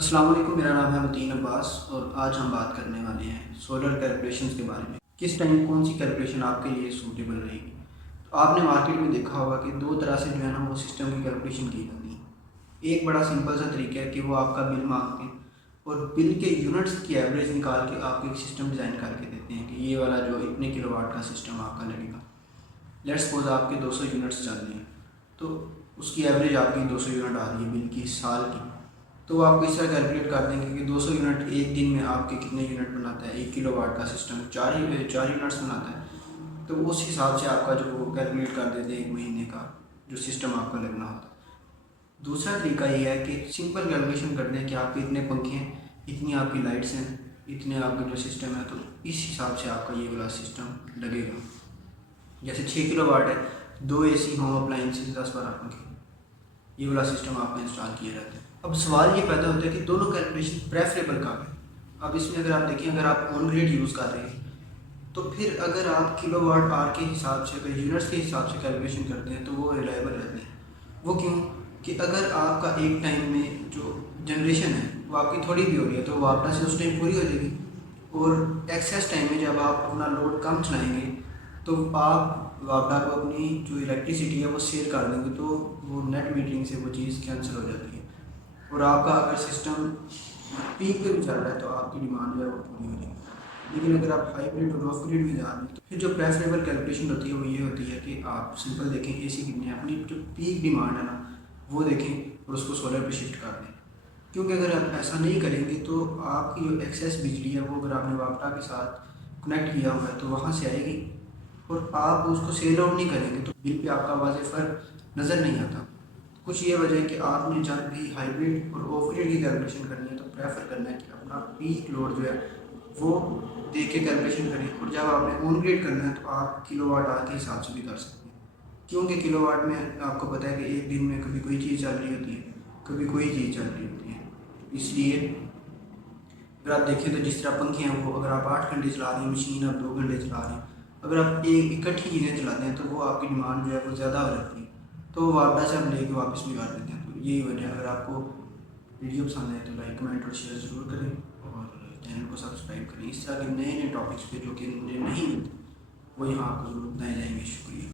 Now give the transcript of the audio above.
अस्सलाम वालेकुम, मेरा नाम है मतीन अब्बास और आज हम बात करने वाले हैं सोलर कैलकुलेशंस के बारे में। किस टाइम कौन सी कैलकुलेशन आपके लिए सूटेबल रहेगी। तो आपने मार्केट में देखा होगा कि दो तरह से जो है ना वो सिस्टम की कैलकुलेशन की जाती है। एक बड़ा सिंपल सा तरीका है कि वो आपका बिल मांगते हैं और बिल के यूनिट्स की एवरेज निकाल के आपको एक सिस्टम डिज़ाइन करके देते हैं कि ये वाला जो इतने किलोवाट का सिस्टम आपका लगेगा। लेट्स सपोज आपके 200 यूनिट्स चल रही हैं, तो उसकी एवरेज आपकी 200 यूनिट आ रही है बिल की साल की। तो वो आपको इस तरह कैलकुलेट कर देंगे कि 200 यूनिट एक दिन में आपके कितने यूनिट बनाता है। 1 किलोवाट का सिस्टम चार यूनिट्स बनाता है, तो उस हिसाब से आपका जो वो कैलकुलेट कर देते हैं एक महीने का जो सिस्टम आपका लगना होता है। दूसरा तरीका ये है कि सिंपल कैलकुलेशन करते हैं कि आपके इतने पंखे हैं, इतनी आपकी लाइट्स हैं, इतने आपके जो सिस्टम है, तो इस हिसाब से आपका ये वाला सिस्टम लगेगा। जैसे 6 किलोवाट है, 2 AC होम अप्लाइंसेस 10-12 पंखे, ये वाला सिस्टम आपका इंस्टॉल किया जाता है। अब सवाल ये पैदा होता है कि दोनों कैलकुलेशन प्रेफरेबल कहाँ है। अब इसमें अगर आप देखें, अगर आप ऑन ग्रिड यूज़ कर रहे हैं तो फिर अगर आप किलोवाट आवर के हिसाब से, अगर यूनिट्स के हिसाब से कैलकुलेशन करते हैं तो वो रिलायबल रहते हैं। वो क्यों कि अगर आपका एक टाइम में जो जनरेशन है वो आपकी थोड़ी भी हो रही है तो वो आपका से उस टाइम पूरी हो जाएगी, और एक्सेस टाइम में जब आप अपना लोड कम चलाएंगे तो आप वापडा को अपनी जो इलेक्ट्रिसिटी है वो सेल कर देंगे, तो वो नेट मीटरिंग से वो चीज़ कैंसिल हो जाती है। और आपका अगर सिस्टम पीक पे भी चल रहा है तो आपकी डिमांड जो है वो पूरी हो जाएगी। लेकिन अगर आप हाइब्रिड और ऑफ ग्रिड में जा रहे हैं तो फिर जो प्रेफरेबल कैलकुलेशन होती है वो ये होती है कि आप सिंपल देखें AC कितनी है, अपनी जो पीक डिमांड है ना वो देखें और उसको सोलर पे शिफ्ट कर दें। क्योंकि अगर आप ऐसा नहीं करेंगे तो आपकी जो एक्सेस बिजली है वो अगर आपने वापडा के साथ कनेक्ट किया हुआ है तो वहाँ से आएगी, और आप उसको सेल आउट नहीं करेंगे तो बिल पे आपका वाज़ेह फ़र्क नज़र नहीं आता। कुछ ये वजह है कि आपने जब भी हाइब्रिड और ऑफ ग्रिड की कैलकुलेशन करनी है तो प्रेफर करना है कि अपना पीक लोड जो है वो देख के कैलकुलेशन करें, और जब आपने ऑन ग्रिड करना है तो आप किलोवाट आवर के हिसाब से भी कर सकते हैं। क्योंकि किलोवाट में आपको पता है कि एक दिन में कभी कोई चीज़ चल रही होती है, कभी कोई चीज़ चल रही होती है। इसलिए अगर आप देखें तो जिस तरह पंखे हैं वो अगर आप 8 घंटे चला रहे हैं, मशीन आप 2 घंटे चला रहे हैं, अगर आप एक इकट्ठी चीज़ें चलाते हैं तो वो आपकी डिमांड जो है वो ज़्यादा हो जाती है, तो वापस से हम लेके वापस भी कर देते हैं। तो यही वजह है। अगर आपको वीडियो पसंद आए तो लाइक कमेंट और शेयर ज़रूर करें और चैनल को सब्सक्राइब करें। इस तरह के नए नए टॉपिक्स पे जो कि नहीं मिलते वो यहाँ आपको ज़रूर बताए जाएंगे। शुक्रिया।